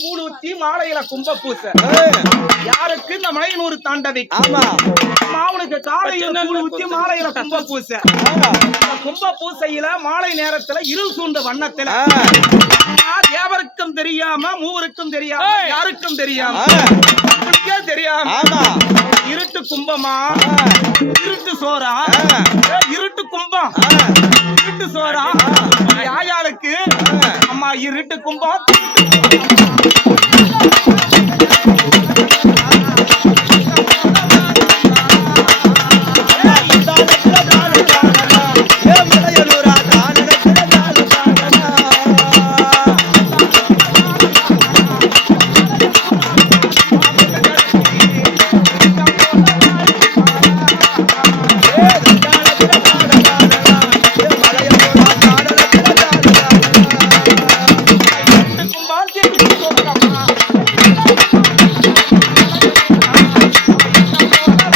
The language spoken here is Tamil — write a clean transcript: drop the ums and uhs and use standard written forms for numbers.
கூழ் ஊத்தி மாலையில கும்ப பூச யாருக்கு இந்த மலையனூர் தாண்டவி ஆமா அவனுக்கு காலையில கூழ் ஊத்தி மாலையில கும்ப பூச கும்ப பூசையில மாலை நேரத்துல இருள் சூழ்ந்த வண்ணத்துல தேவருக்கும் தெரியாம மூவருக்கும் தெரியாம யாருக்கும் தெரியாம தெரியாம இருட்டு கும்பமா இருட்டு சோறா இருட்டு கும்பம் இருட்டு சோறா யாருக்கு அம்மா இருட்டு கும்பம்